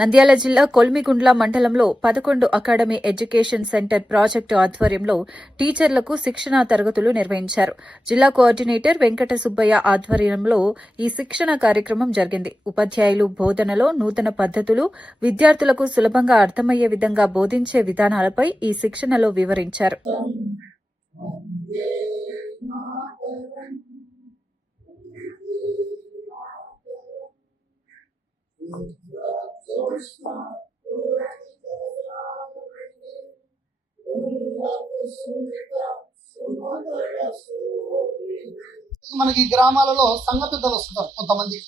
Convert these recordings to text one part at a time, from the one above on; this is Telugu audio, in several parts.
నంద్యాల జిల్లా కొల్మిగుండ్ల మండలంలో 11 అకాడమీ ఎడ్యుకేషన్ సెంటర్ ప్రాజెక్టు ఆధ్వర్యంలో టీచర్లకు శిక్షణా తరగతులు నిర్వహించారు. జిల్లా కోఆర్డినేటర్ వెంకట సుబ్బయ్య ఆధ్వర్యంలో ఈ శిక్షణ కార్యక్రమం జరిగింది. ఉపాధ్యాయులు బోధనలో నూతన పద్ధతులు, విద్యార్థులకు సులభంగా అర్థమయ్యే విధంగా బోధించే విధానాలపై ఈ శిక్షణలో వివరించారు. మనకి గ్రామాలలో సంఘ పెద్దలు వస్తుంటారు, కొంతమంది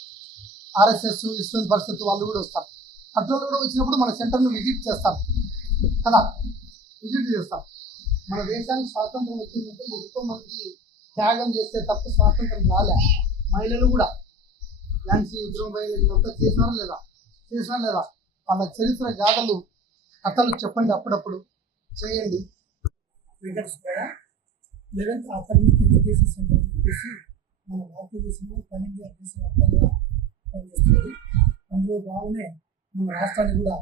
ఆర్ఎస్ఎస్ విశ్వ పరిస్థితి వాళ్ళు కూడా వస్తారు. అట్లా కూడా వచ్చినప్పుడు మన సెంటర్ను విజిట్ చేస్తారు కదా, విజిట్ చేస్తారు. మన దేశానికి స్వాతంత్రం వచ్చిందంటే ఎంతో మంది త్యాగం చేస్తే తప్ప స్వాతంత్రం రాలే. మహిళలు కూడా ఝాన్సీ ఉద్రమబాయి ఇదంతా చేసినా లేదా వాళ్ళ చరిత్ర గాథలు కథలు చెప్పండి, అప్పుడప్పుడు చేయండి. Venkata Subbaiah 11th academic education centre అని చెప్పేసి మన భారతదేశంలో పన్నెండు వ్యాప్తంగా పనిచేస్తుంది. అందులో భాగమే మన రాష్ట్రాన్ని కూడా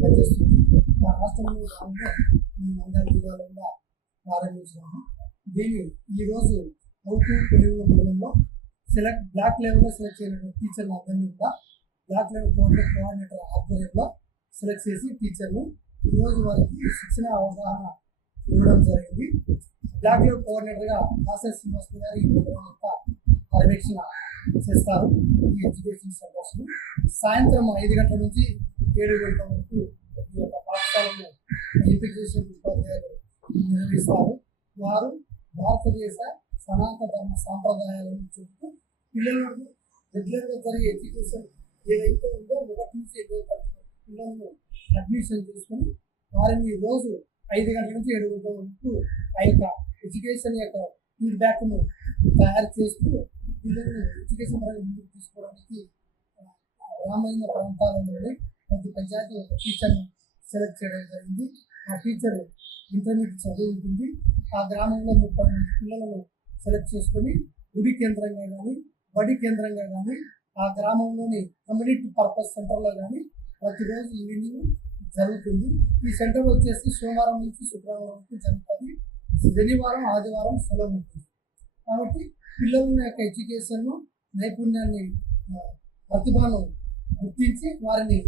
పనిచేస్తుంది. ఆ రాష్ట్రంలో భాగంగా మన నంద్యాల జిల్లాలో కూడా ప్రారంభించినాము. దీన్ని ఈరోజు కొల్లిగుండ్ల మండలంలో బ్లాక్ లెవెల్లో సెలెక్ట్ చేయడం టీచర్లు అందరినీ కూడా బ్లాక్ లెవెల్ కోఆర్డినేటర్ ఆధ్వర్యంలో సెలెక్ట్ చేసి టీచర్లు ఈరోజు వారికి శిక్షణ అవగాహన ఇవ్వడం జరిగింది. బ్లాక్ లెవెల్ కోఆర్డినేటర్గా ఆర్ఎస్ శ్రీనివాస్ గారి పర్యవేక్షణ చేస్తారు. ఈ ఎడ్యుకేషన్ సెంటర్స్ సాయంత్రం 5 గంటల నుంచి 7 గంటల వరకు ఈ యొక్క పాఠశాలను ఇంటిగ్రేషన్ ఉపాధ్యాయులు నిర్వహిస్తారు. వారు భారతదేశ సనాతన ధర్మ సాంప్రదాయాలను చెబుతూ పిల్లలకు రెగ్యులర్గా జరిగే ఎడ్యుకేషన్ ఏదైతే ఉందో 1 నుంచి 8 తరగతి పిల్లలను అడ్మిషన్ చేసుకుని వారిని రోజు 5 గంటల నుంచి 7 గంటల వరకు ఆ యొక్క ఎడ్యుకేషన్ యొక్క ఫీడ్బ్యాక్ను తయారు చేస్తూ పిల్లలను ఎడ్యుకేషన్ పరంగా ముందుకు తీసుకోవడానికి గ్రామీణ ప్రాంతాలలోనే ప్రతి పంచాయతీ ఒక టీచర్ను సెలెక్ట్ చేయడం జరిగింది. ఆ టీచర్ ఇంటర్మీడియట్ చదివి ఉంటుంది. ఆ గ్రామంలో 30 మంది పిల్లలను సెలెక్ట్ చేసుకొని గుడి కేంద్రంగా కానీ బడి కేంద్రంగా కానీ ఆ గ్రామంలోని కమ్యూనిటీ పర్పస్ సెంటర్లో కానీ ప్రతిరోజు ఈవినింగ్ జరుగుతుంది. ఈ సెంటర్ వచ్చేసి సోమవారం నుంచి శుక్రవారం వరకు జరుగుతుంది. శనివారం ఆదివారం సెలవు ఉంటుంది. కాబట్టి పిల్లల యొక్క ఎడ్యుకేషన్ను నైపుణ్యాన్ని ప్రతిభను గుర్తించి వారిని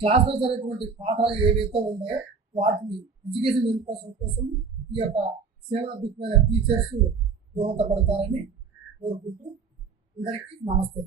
క్లాస్లో జరిగేటువంటి పాఠాలు ఏవైతే ఉన్నాయో వాటిని ఎడ్యుకేషన్ ఇంప్రెషన్ కోసం ఈ యొక్క సేవా దృక్పథ టీచర్స్ దోహదపడతారని కోరుకుంటూ అందరికీ నమస్తే.